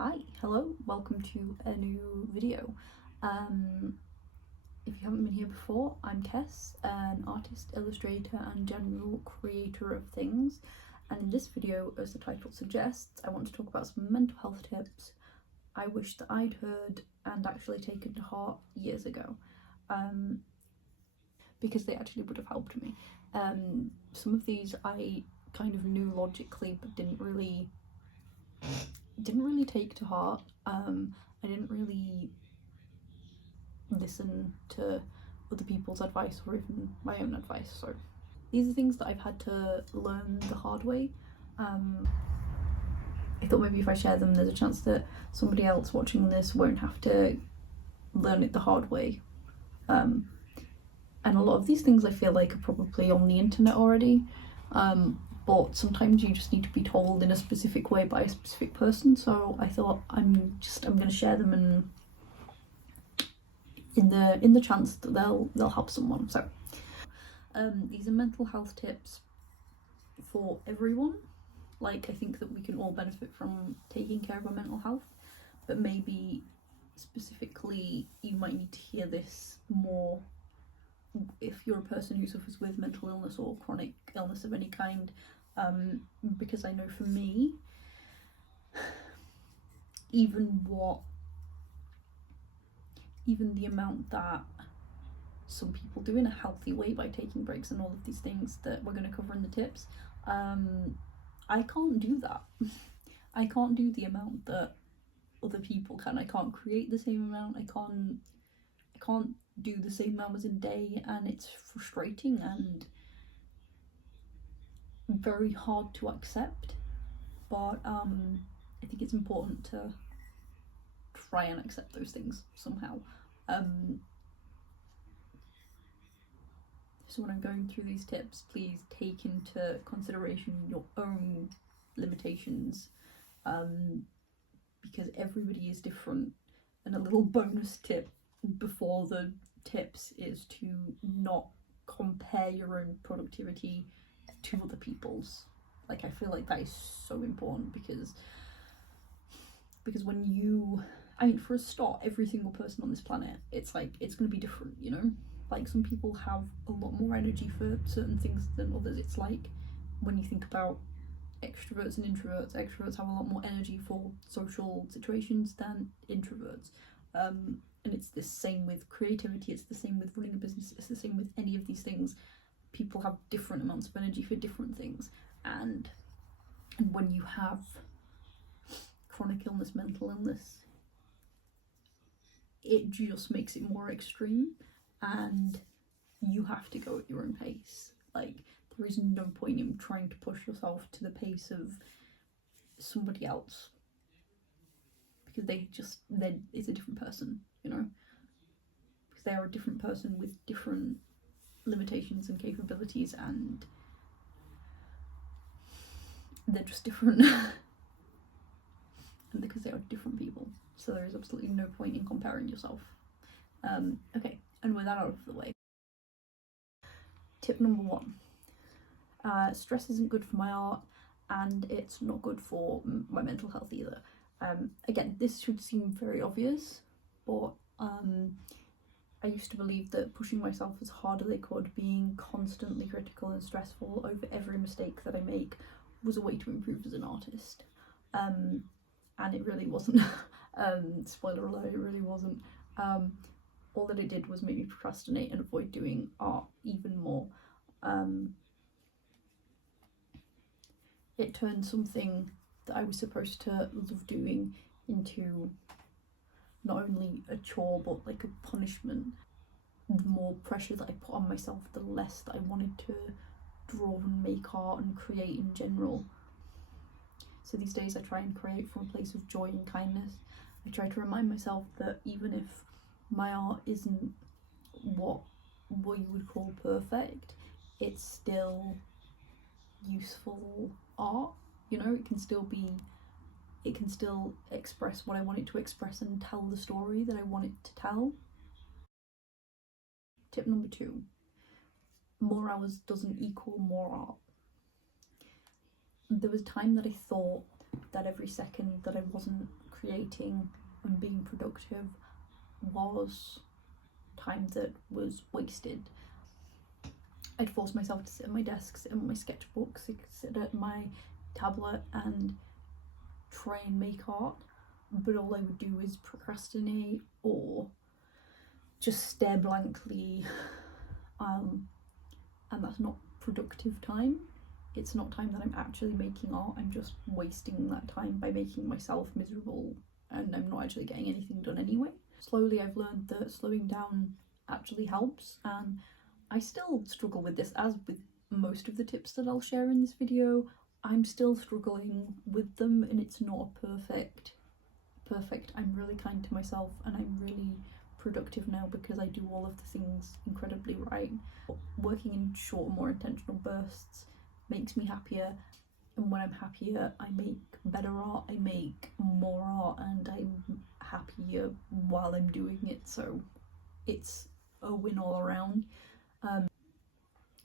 Hi, hello, welcome to a new video. If you haven't been here before, I'm Kes, an artist, illustrator and general creator of things, and in this video, as the title suggests, I want to talk about some mental health tips I wish that I'd heard and actually taken to heart years ago, because they actually would have helped me. Some of these I kind of knew logically but didn't really take to heart. I didn't really listen to other people's advice or even my own advice, so these are things that I've had to learn the hard way. I thought maybe if I share them, there's a chance that somebody else watching this won't have to learn it the hard way. And a lot of these things I feel like are probably on the internet already, but sometimes you just need to be told in a specific way by a specific person, so I thought I'm going to share them and in the chance that they'll help someone. So these are mental health tips for everyone. Like, I think that we can all benefit from taking care of our mental health, but maybe specifically you might need to hear this more if you're a person who suffers with mental illness or chronic illness of any kind, because I know for me, even the amount that some people do in a healthy way by taking breaks and all of these things that we're going to cover in the tips, I can't do that. I can't do the amount that other people can. I can't create the same amount. I can't do the same hours a day, and it's frustrating and very hard to accept, but I think it's important to try and accept those things somehow. So when I'm going through these tips, please take into consideration your own limitations, because everybody is different. And a little bonus tip before the tips is to not compare your own productivity to other people's. Like, I feel like that is so important, because when you, I mean, for a start, every single person on this planet, it's like, it's going to be different, you know? Like, some people have a lot more energy for certain things than others. It's like when you think about extroverts and introverts, extroverts have a lot more energy for social situations than introverts. And it's the same with creativity, it's the same with running a business, it's the same with any of these things. People have different amounts of energy for different things, and when you have chronic illness, mental illness, it just makes it more extreme, and you have to go at your own pace. Like, there is no point in trying to push yourself to the pace of somebody else, because it's a different person, you know, because they are a different person with different limitations and capabilities, and they're just different. And because they are different people, so there is absolutely no point in comparing yourself. Okay, and with that out of the way, tip number 1: stress isn't good for my art, and it's not good for my mental health either. Again, this should seem very obvious, but I used to believe that pushing myself as hard as I could, being constantly critical and stressful over every mistake that I make, was a way to improve as an artist. And it really wasn't. Spoiler alert, it really wasn't. All that it did was make me procrastinate and avoid doing art even more. It turned something that I was supposed to love doing into not only a chore but like a punishment. The more pressure that I put on myself, the less that I wanted to draw and make art and create in general. So these days I try and create from a place of joy and kindness. I try to remind myself that even if my art isn't what you would call perfect, it's still useful art, you know. It can still express what I want it to express and tell the story that I want it to tell. Tip number 2: more hours doesn't equal more art. There was a time that I thought that every second that I wasn't creating and being productive was time that was wasted. I'd force myself to sit at my desk, sit at my sketchbook, sit at my tablet and try and make art, but all I would do is procrastinate or just stare blankly, and that's not productive time. It's not time that I'm actually making art. I'm just wasting that time by making myself miserable, and I'm not actually getting anything done anyway. Slowly I've learned that slowing down actually helps, and I still struggle with this, as with most of the tips that I'll share in this video. I'm still struggling with them, and it's not perfect. I'm really kind to myself, and I'm really productive now because I do all of the things incredibly right. Working in shorter, more intentional bursts makes me happier, and when I'm happier I make better art, I make more art, and I'm happier while I'm doing it, so it's a win all around.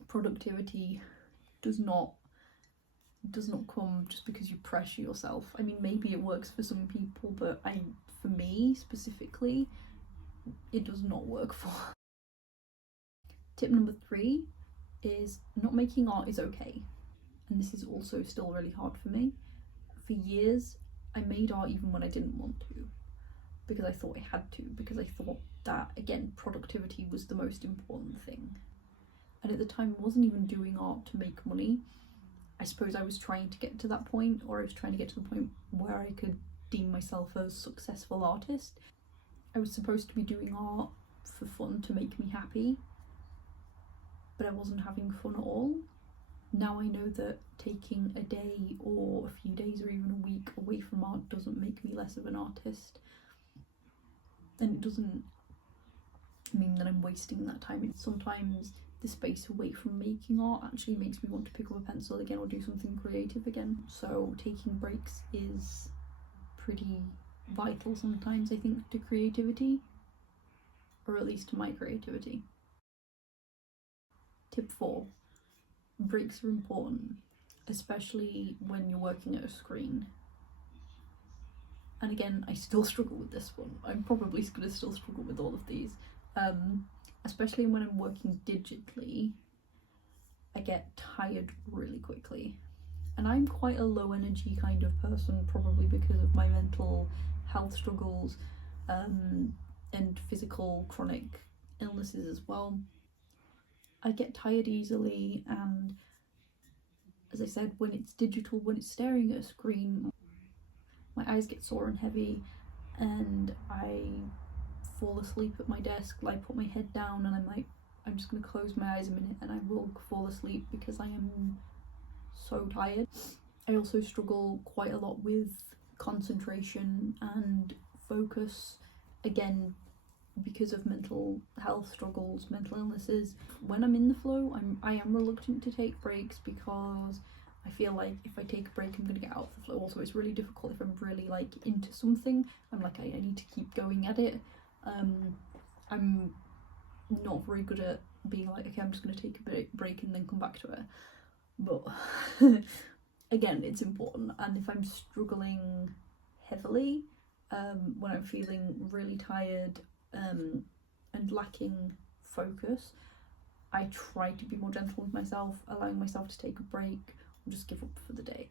Productivity does not come just because you pressure yourself. I mean, maybe it works for some people, but for me specifically, it does not work for. Tip number 3 is not making art is okay. And this is also still really hard for me. For years, I made art even when I didn't want to, because I thought I had to, because I thought that, again, productivity was the most important thing. And at the time, I wasn't even doing art to make money. I suppose I was trying to get to that point, or I was trying to get to the point where I could deem myself a successful artist. I was supposed to be doing art for fun, to make me happy, but I wasn't having fun at all. Now I know that taking a day or a few days or even a week away from art doesn't make me less of an artist, and it doesn't mean that I'm wasting that time. Sometimes the space away from making art actually makes me want to pick up a pencil again or do something creative again. So taking breaks is pretty vital sometimes, I think, to creativity, or at least to my creativity. Tip 4. Breaks are important, especially when you're working at a screen. And again, I still struggle with this one. I'm probably going to still struggle with all of these. Especially when I'm working digitally, I get tired really quickly. And I'm quite a low energy kind of person, probably because of my mental health struggles, and physical chronic illnesses as well. I get tired easily, and as I said, when it's digital, when it's staring at a screen, my eyes get sore and heavy, and I fall asleep at my desk. I put my head down and I'm like, I'm just gonna close my eyes a minute, and I will fall asleep because I am so tired. I also struggle quite a lot with concentration and focus, again because of mental health struggles, mental illnesses. When I'm in the flow, I am reluctant to take breaks, because I feel like if I take a break I'm gonna get out of the flow. Also, it's really difficult if I'm really into something. I'm like, I need to keep going at it. I'm not very good at being like, okay, I'm just gonna take a break and then come back to it. But again, it's important. And if I'm struggling heavily, when I'm feeling really tired and lacking focus, I try to be more gentle with myself, allowing myself to take a break or just give up for the day.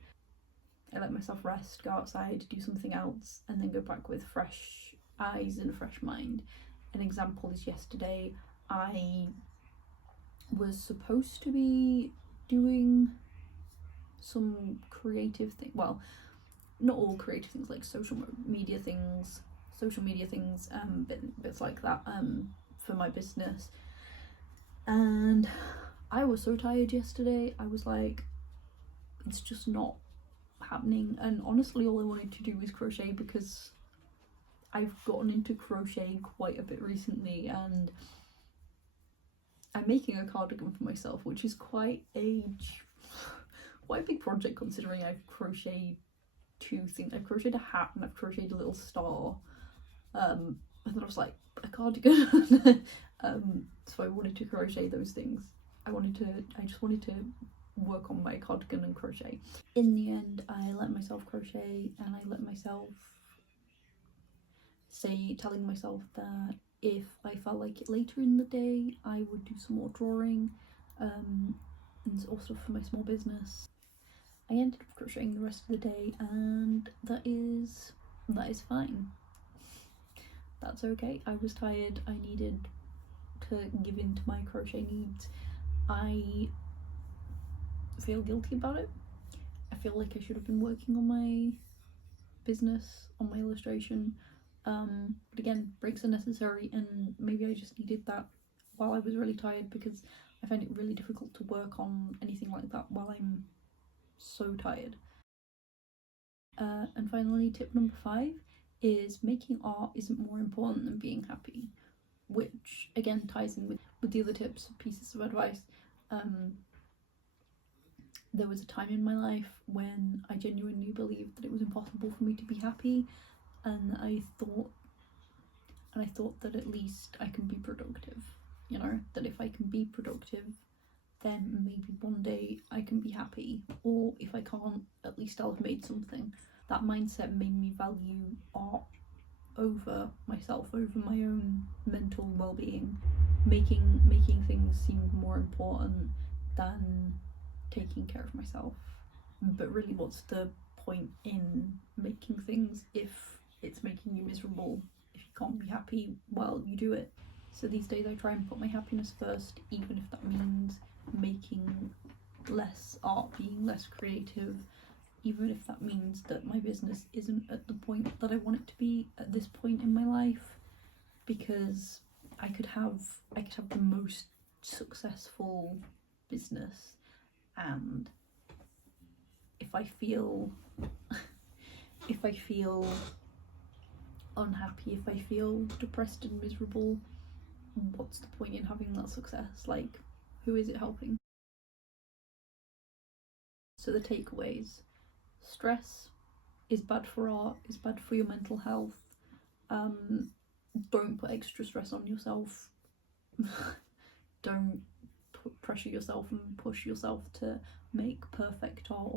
I let myself rest, go outside, do something else, and then go back with fresh eyes and a fresh mind. An example is yesterday I was supposed to be doing some creative thing, well, not all creative things, like social media things, bits like that, for my business. And I was so tired yesterday. I was like, it's just not happening. And honestly, all I wanted to do was crochet, because I've gotten into crochet quite a bit recently, and I'm making a cardigan for myself, which is quite a big project, considering I've crocheted 2 things. I've crocheted a hat and I've crocheted a little star, and then I was like, a cardigan. So I wanted to crochet those things. I just wanted to work on my cardigan and crochet. In the end, I let myself crochet, and I let myself telling myself that if I felt like it later in the day, I would do some more drawing, and also for my small business. I ended up crocheting the rest of the day, and that is fine. That's okay. I was tired. I needed to give in to my crochet needs. I feel guilty about it. I feel like I should have been working on my business, on my illustration. But again, breaks are necessary, and maybe I just needed that while I was really tired, because I find it really difficult to work on anything like that while I'm so tired. And finally, tip number 5 is making art isn't more important than being happy, which again ties in with the other tips, pieces of advice. There was a time in my life when I genuinely believed that it was impossible for me to be happy, and I thought that at least I can be productive, you know, that if I can be productive, then maybe one day I can be happy, or if I can't, at least I'll have made something. That mindset made me value art over myself, over my own mental well-being. Making things seemed more important than taking care of myself. But really, what's the point in making things if it's making you miserable? If you can't be happy while you do it. So these days I try and put my happiness first, even if that means making less art, being less creative, even if that means that my business isn't at the point that I want it to be at this point in my life, because I could have the most successful business, and if I feel unhappy, if I feel depressed and miserable, what's the point in having that success? Like, who is it helping? So the takeaways: stress is bad for art, is bad for your mental health. Don't put extra stress on yourself. Don't pressure yourself and push yourself to make perfect art,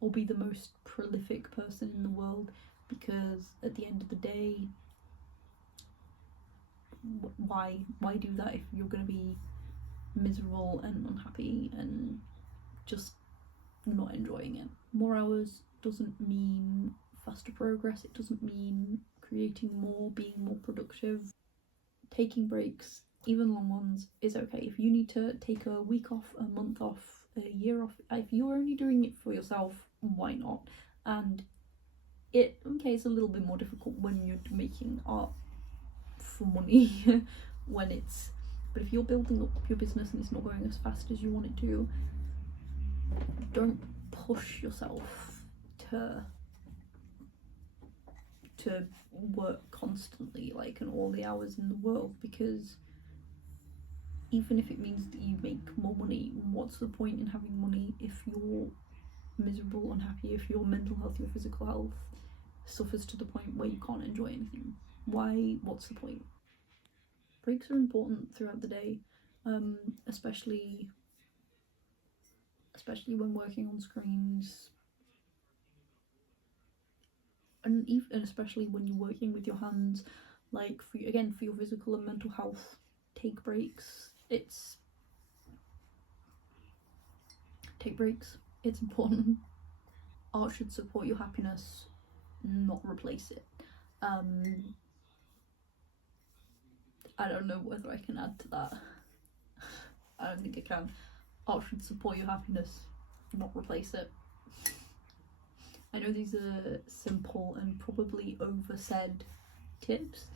or be the most prolific person in the world, because at the end of the day, why do that if you're going to be miserable and unhappy and just not enjoying it? More hours doesn't mean faster progress. It doesn't mean creating more, being more productive. Taking breaks, even long ones, is okay. If you need to take a week off, a month off, a year off, if you're only doing it for yourself, why not? And it's a little bit more difficult when you're making art for money but if you're building up your business and it's not going as fast as you want it to, don't push yourself to work constantly, like, in all the hours in the world, because even if it means that you make more money, what's the point in having money if you're miserable, unhappy, if your mental health, your physical health suffers to the point where you can't enjoy anything? What's the point? Breaks are important throughout the day, especially when working on screens, and especially when you're working with your hands. Like, for your physical and mental health, take breaks. Take breaks. It's important. Art should support your happiness, not replace it. I don't know whether I can add to that. I don't think I can. Art should support your happiness, not replace it. I know these are simple and probably oversaid tips,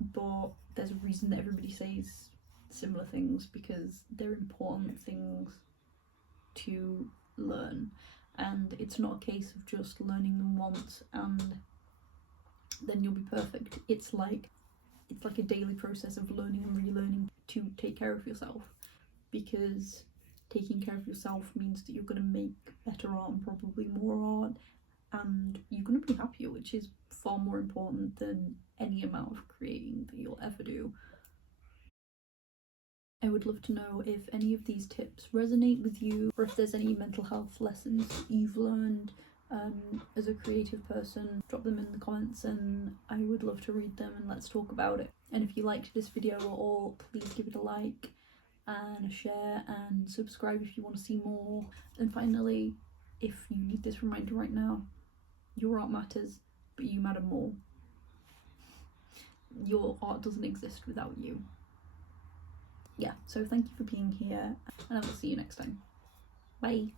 but there's a reason that everybody says similar things, because they're important things to learn, and it's not a case of just learning them once and then you'll be perfect. It's like a daily process of learning and relearning to take care of yourself, because taking care of yourself means that you're going to make better art and probably more art, and you're going to be happier, which is far more important than any amount of creating that you'll ever do. I would love to know if any of these tips resonate with you, or if there's any mental health lessons you've learned as a creative person, drop them in the comments and I would love to read them and let's talk about it. And if you liked this video at all, please give it a like and a share and subscribe if you want to see more. And finally, if you need this reminder right now, your art matters, but you matter more. Your art doesn't exist without you. Yeah, so thank you for being here and I will see you next time. Bye.